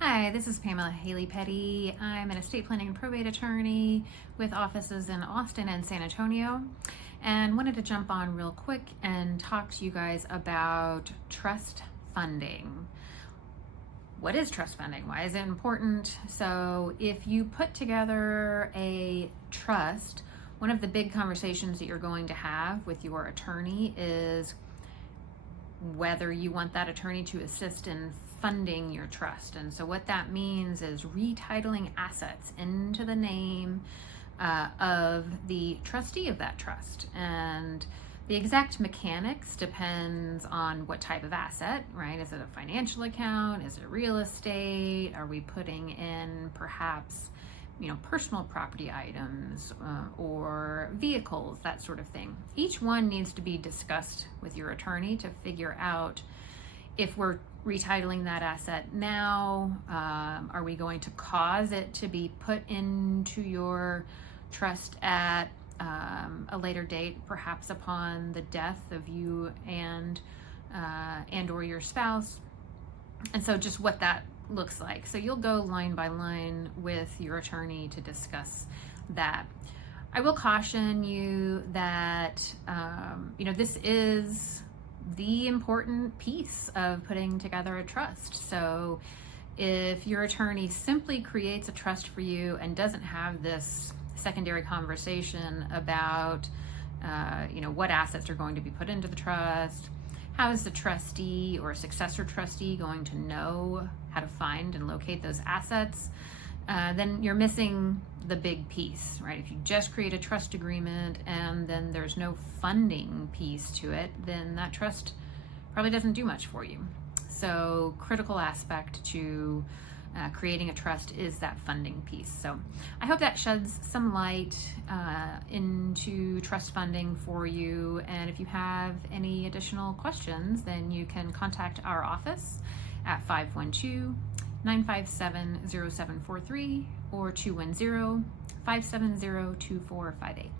Hi, this is Pamela Hailey-Petty. I'm an estate planning and probate attorney with offices in Austin and San Antonio, and wanted to jump on real quick and talk to you guys about trust funding. What is trust funding? Why is it important? So if you put together a trust, one of the big conversations that you're going to have with your attorney is whether you want that attorney to assist in funding your trust. And so what that means is retitling assets into the name of the trustee of that trust. And the exact mechanics depends on what type of asset, right? Is it a financial account? Is it real estate? Are we putting in perhaps personal property items or vehicles, that sort of thing. Each one needs to be discussed with your attorney to figure out if we're retitling that asset now, are we going to cause it to be put into your trust at a later date, perhaps upon the death of you and or your spouse. And so just what that looks like. So you'll go line by line with your attorney to discuss that. I will caution you that this is the important piece of putting together a trust. So if your attorney simply creates a trust for you and doesn't have this secondary conversation about what assets are going to be put into the trust, how is the trustee or successor trustee going to know how to find and locate those assets? Then you're missing the big piece, right? If you just create a trust agreement and then there's no funding piece to it, then that trust probably doesn't do much for you. So critical aspect to creating a trust is that funding piece. So I hope that sheds some light into trust funding for you. And if you have any additional questions, then you can contact our office at 512-957-0743 or 210-570-2458.